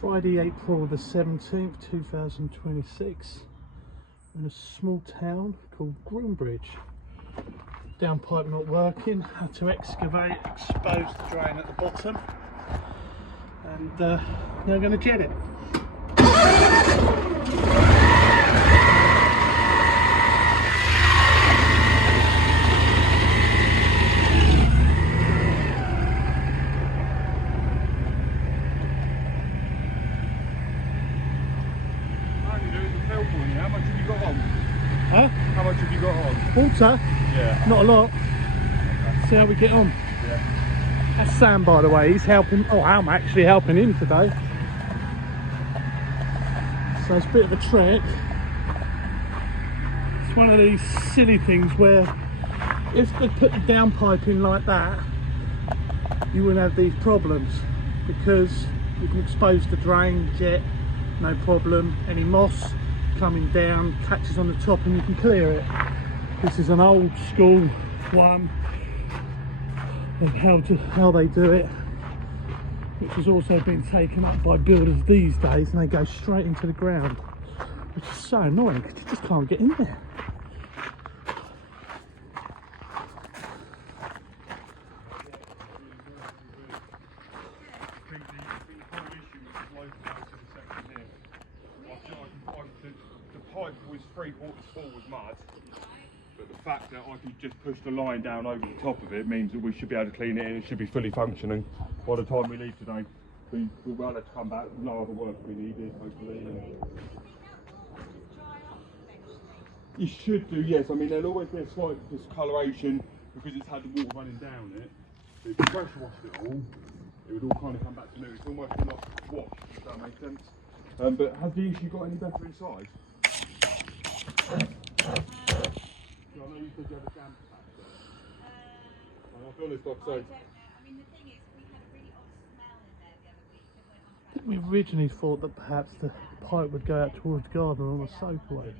Friday, April the 17th, 2026, in a small town called Groombridge. Downpipe not working, had to excavate, expose the drain at the bottom, and now I'm going to jet it. How much have you got on? Huh? How much have you got on? Water? Yeah. Not a lot. Okay. See how we get on. Yeah. That's Sam, by the way. He's helping. Oh, I'm actually helping him today. So it's a bit of a trek. It's one of these silly things where if they put the downpipe in like that, you wouldn't have these problems, because you can expose the drain, jet, no problem. Any moss coming down catches on the top and you can clear it. This is an old school one of how they do it, which has also been taken up by builders these days, and they go straight into the ground, which is so annoying because you just can't get in there. The pipe was 3/4 full with mud, but the fact that I could just push the line down over the top of it means that we should be able to clean it and it should be fully functioning by the time we leave today. We'll be able to come back with no other work we needed, hopefully. You should do, yes. I mean, there'll always be a slight discoloration because it's had the water running down it. But if you pressure washed it all, it would all kind of come back to new. It's almost a lot wash, if that makes sense. But has the issue got any better inside? So I know you said you had a damp factor. I'll be honest, like I say. I mean, the thing is, we had a really odd smell in there the other week. I think we originally thought that perhaps the pipe would go out towards the garden on the soakaway. It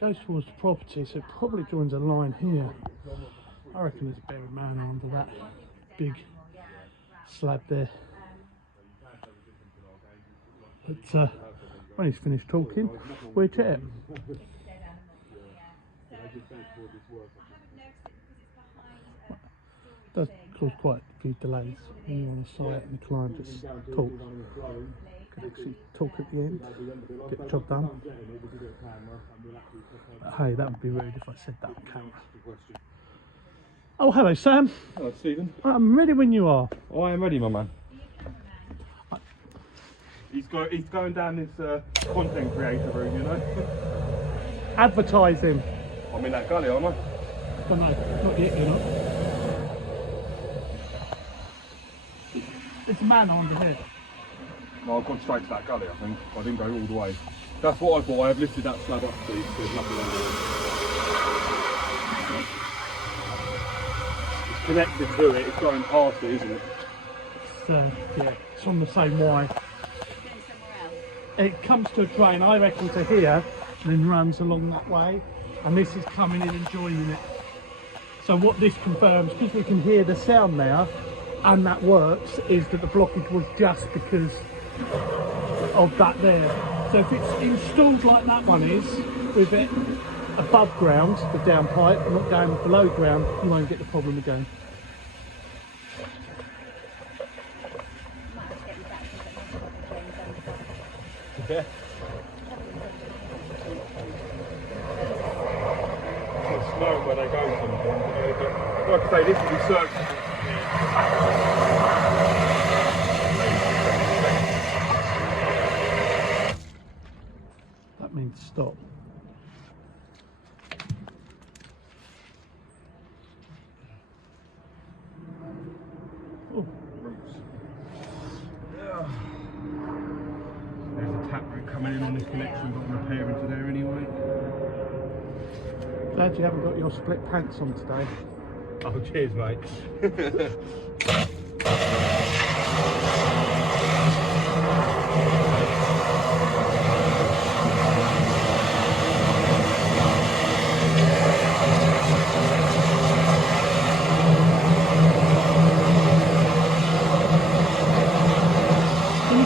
goes towards the property, so it probably joins a line here. I reckon there's a buried man under that big slab there. But when he's finished talking, we'll chat. It does cause quite a few delays when you're on the site and the client just talks. Could actually talk at the end, get the job done. But hey, that would be rude if I said that on camera. Oh, hello Sam. Hello Stephen. I'm ready when you are. I am ready, my man. He's going down this content creator route, you know. Advertise him. I'm in that gully, aren't I? Don't know, not yet, you're not. It's a man under here. No, I've gone straight to that gully, I think. I didn't go all the way. That's what I thought. I have lifted that slab up to you, so there's nothing under it. It's connected to it, it's going past it, isn't it? It's, yeah, it's on the same way. It comes to a drain, I reckon, to here, and then runs along that way, and this is coming in and joining it. So what this confirms, because we can hear the sound now, and that works, is that the blockage was just because of that there. So if it's installed like that one is, with it above ground, the downpipe, not going below ground, you won't get the problem again. Yeah. It's slow where they go sometimes. Like I say, this is a circle. That means stop. Oh. There's a tap root coming in on this connection, but I'm repairing to there anyway. Glad you haven't got your split pants on today. Oh, cheers, mate.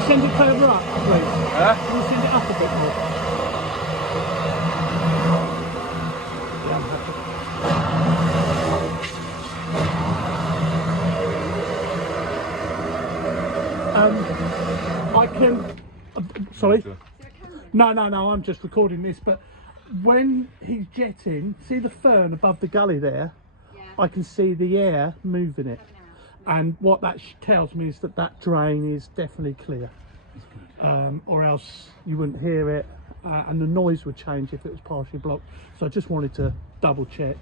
send it further up, please? Huh? Can you send it up a bit more? Yeah, I'm happy. I can. Sorry. No, I'm just recording this. But when he's jetting, see the fern above the gully there? Yeah. I can see the air moving it. And what that tells me is that that drain is definitely clear, or else you wouldn't hear it, and the noise would change if it was partially blocked. So I just wanted to double check.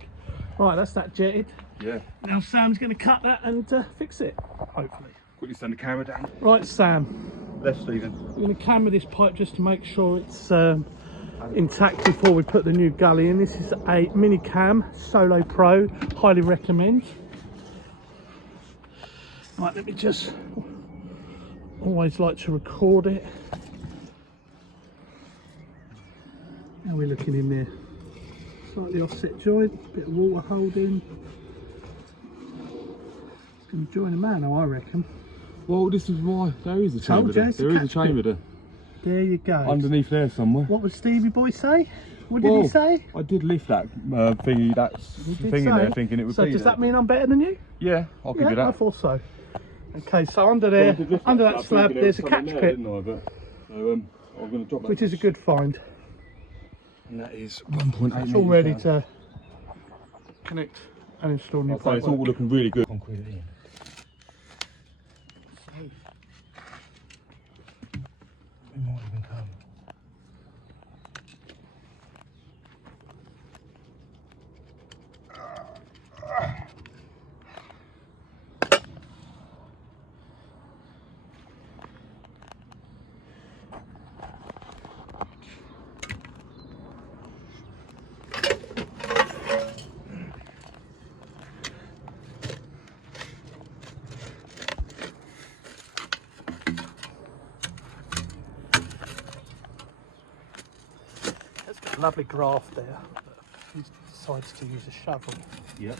Right, that's that jetted. Yeah. Now Sam's going to cut that and fix it, hopefully. Quickly send the camera down. Right, Sam, Left, Stephen. we're going to camera this pipe just to make sure it's intact before we put the new gully in. This is a mini cam Solo Pro, highly recommend. Right, let me just, always like to record it. How are we looking in there? Slightly offset joint, bit of water holding. It's going to join a man, I reckon. Well, this is why there is a chamber there. There is a chamber there. There you go. Underneath there somewhere. What would Stevie boy say? What did he say? I did lift that thingy, that thing in there, thinking it would be. So does that mean I'm better than you? Yeah, I'll give you that. I thought so. Okay, so under there, under that slab, there's a catch pit, I was going to drop that. which is a good find. And that is 1.8 It's all ready to connect and install new pipe. It's all looking really good. Concrete in. We might even come. It's got a lovely graft there, but he decides to use a shovel. Yep.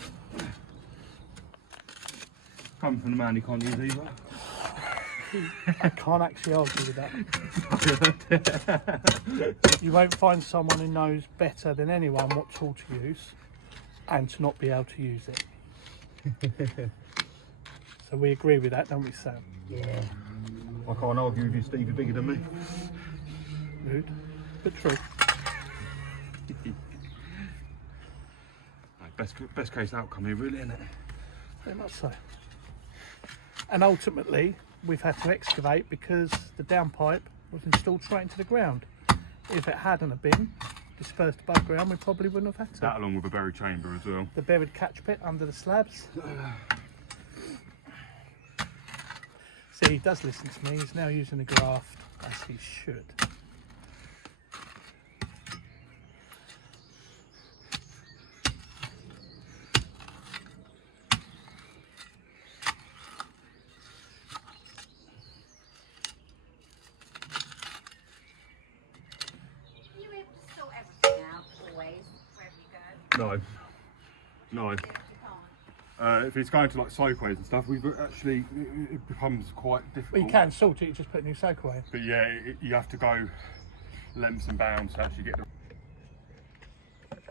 Coming from the man who can't use either. I can't actually argue with that. You won't find someone who knows better than anyone what tool to use and to not be able to use it. So we agree with that, don't we, Sam? Yeah. I can't argue with you, Steve. You're bigger than me. Rude, but true. Best case outcome here, really, isn't it? Very much so. And ultimately, we've had to excavate because the downpipe was installed straight into the ground. If it hadn't have been dispersed above ground, we probably wouldn't have had to. That along with a buried chamber as well. The buried catch pit under the slabs. See, he does listen to me. He's now using the graft as he should. Are you able to sort everything out always, wherever you go? No. You can't. If it's going to like soakways and stuff, we've actually, it becomes quite difficult. Well, you can sort it, you just put a new soak away. But yeah, you have to go lengths and bounds to actually get the...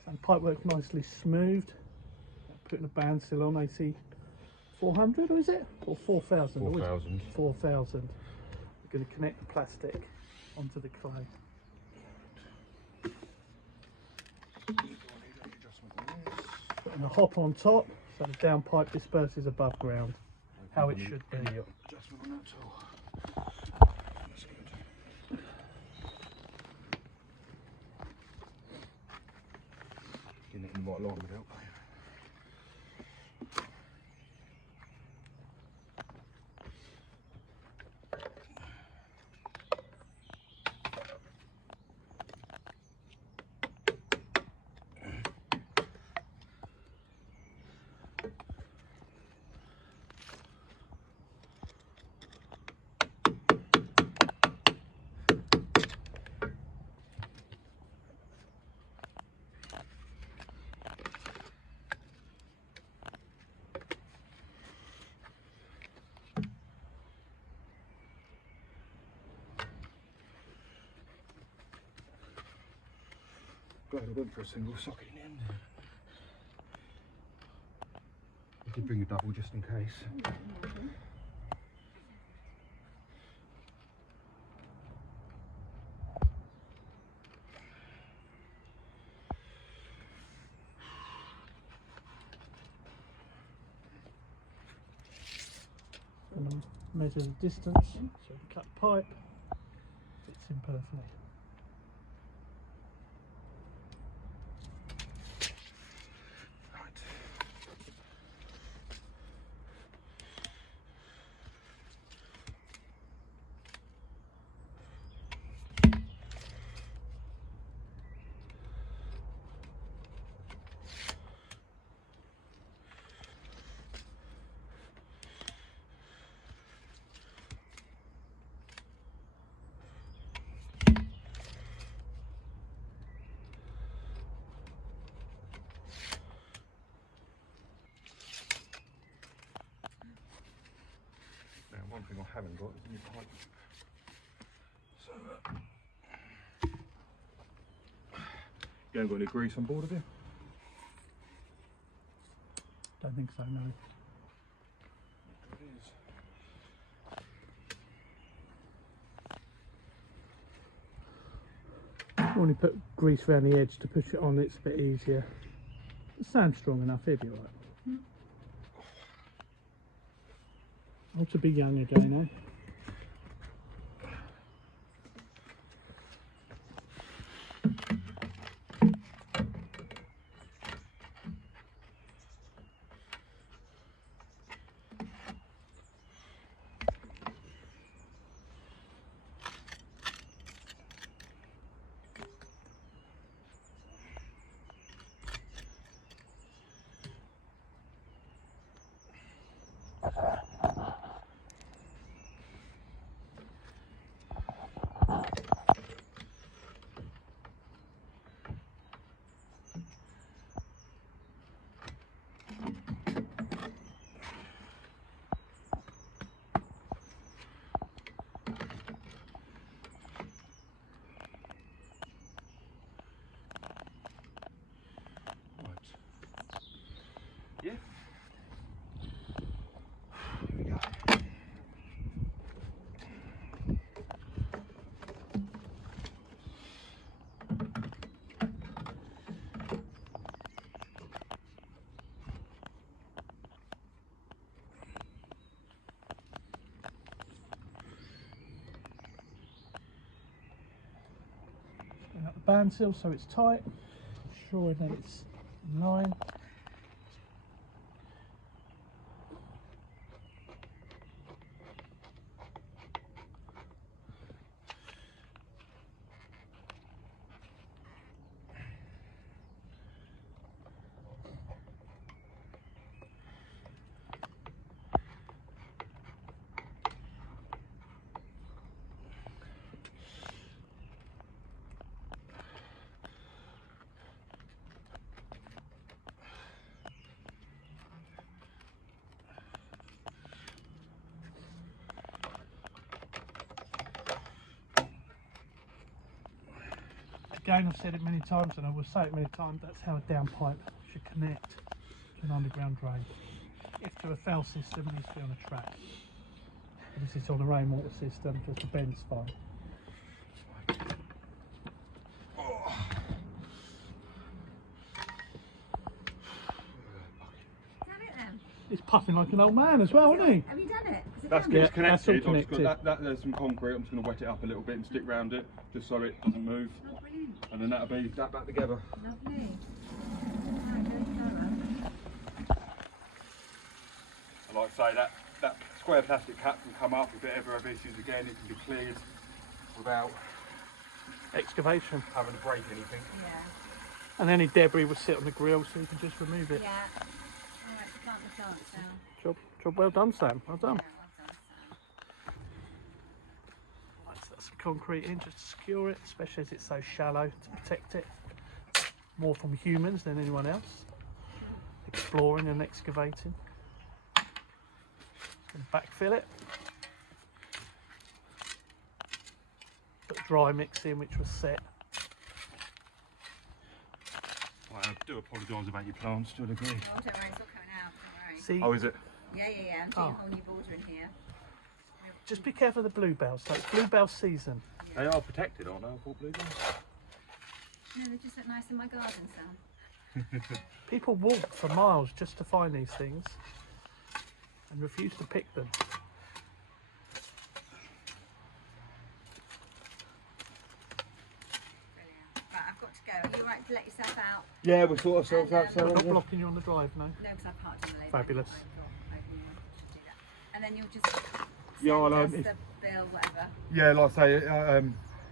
And pipe work nicely smoothed. Putting a band still on AC 400, or is it? Or 4,000? 4,000. 4,000. We're going to connect the plastic onto the clay. Putting a hop on top so the downpipe disperses above ground, how it should be. Adjustment on that tool. That's good. Getting it in the right line would help. glad I went for a single socket in the end. I did bring a double just in case. And measure the distance, so the cut pipe fits in perfectly. One thing I haven't got is a new pipe. So, you haven't got any grease on board, have you? Don't think so, no. It is. Only put grease around the edge to push it on, it's a bit easier. The sand's strong enough, it'll be alright. Ought to be young again, eh? Yeah. Here we go. Bring up the band seal so it's tight, sure that it's in line. Again, I've said it many times and I will say it many times, that's how a downpipe should connect to an underground drain. If to a foul system, it needs to be on a track. This is on a rainwater system, just a bend's fine. Done it then? He's puffing like an old man as well, isn't he? Have you done it? Is it That's done? good. Yeah, It's connected. that's all I've just connected. got there's some concrete. I'm just going to wet it up a little bit and stick round it, just so it doesn't move. Oh, brilliant. And then that'll be that back together. Lovely. Right, very thorough. And like I say, that square plastic cap can come up if it ever have issues again. It can be cleared without Excavation. having to break anything. Yeah. And any debris will sit on the grill so you can just remove it. Yeah. Alright, plant the plants now. Job well done, Sam. Well done. Yeah, well done, Sam. Let's put some concrete in just to secure it, especially as it's so shallow, to protect it more from humans than anyone else exploring and excavating. Just going to backfill it. Put dry mix in, which was set. do apologise about your plants, do agree. Oh, don't worry, it's all coming out, don't worry. See, Oh, is it? Yeah. I'm doing a whole new border in here. just be careful of the bluebells. So it's bluebell season. They are protected, aren't they? I thought bluebells. No, they just look nice in my garden, Sam. People walk for miles just to find these things and refuse to pick them. Brilliant. Right, I've got to go. Are you alright to let yourself out? Yeah, we'll sort ourselves And, out. So Not blocking you on the drive, no? No, because I parked in the lane. Fabulous. I thought maybe you wanted to do that. And then you'll just send Yeah, I'll, us if- the bill, whatever. yeah, like I say,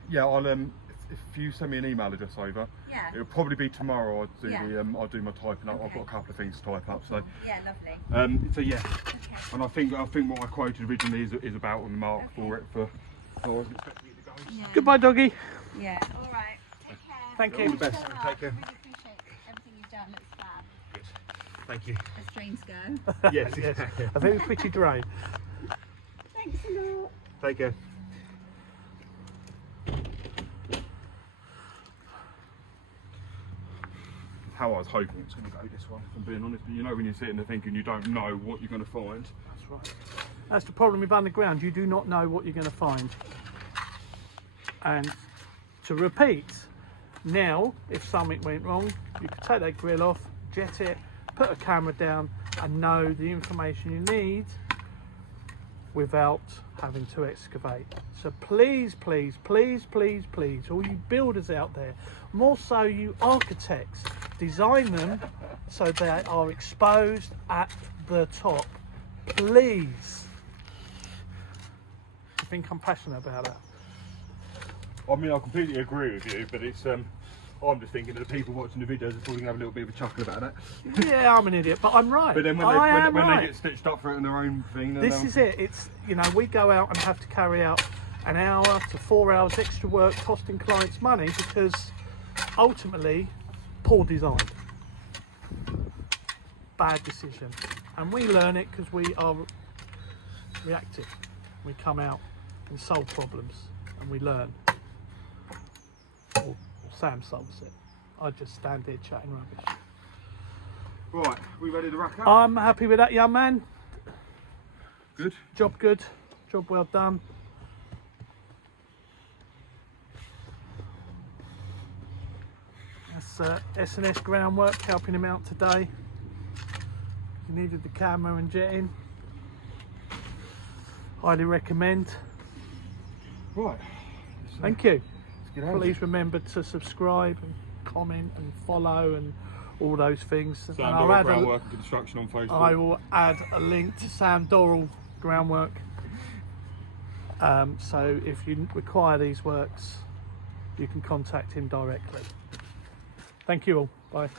yeah, I'll if you send me an email address over, Yeah. it'll probably be tomorrow. I'll do Yeah. I'll do my typing up. I've Okay. got a couple of things to type up. So, Yeah, lovely. so yeah, Okay. and I think what I quoted originally is about on the mark Okay. for it for. I wasn't expecting it to go. Yeah. Goodbye, doggy. Yeah. All right. Take care. Thank All you. the best. So much. Take care. Really appreciate everything you've done. It's fab. Good. Thank you. As trains go. Yes. Yes, a very pretty drone. Thanks a lot. Take care. How I was hoping it's going to go this way, if I'm being honest. But you know when you're sitting there thinking you don't know what you're going to find. That's right. That's the problem with underground. You do not know what you're going to find. And to repeat, now, if something went wrong, you could take that grill off, jet it, put a camera down and know the information you need without having to excavate. So please, please, please, please, please, all you builders out there, more so you architects, design them so they are exposed at the top. Please. I think I'm passionate about that. I mean, I completely agree with you, but it's I'm just thinking that the people watching the videos are probably going to have a little bit of a chuckle about that. Yeah, I'm an idiot, but I'm right. But then when, they get stitched up for it in their own thing, then This is it. It's, you know, we go out and have to carry out an hour to 4 hours extra work costing clients money because ultimately poor design, bad decision, and we learn it because we are reactive. We come out and solve problems and we learn. Or Sam solves it. I just stand here chatting rubbish. Right, we ready to rack up? I'm happy with that, young man. Good. Job good, job well done. That's S&S Groundwork helping him out today. He needed the camera and jetting. Highly recommend. Right. Thank you. Let's get out of Please remember to subscribe and comment and follow and all those things. And Sam I'll Doyle add Groundwork and Construction on Facebook. I will add a link to Sam Doyle Groundwork. So if you require these works, you can contact him directly. Thank you all. Bye.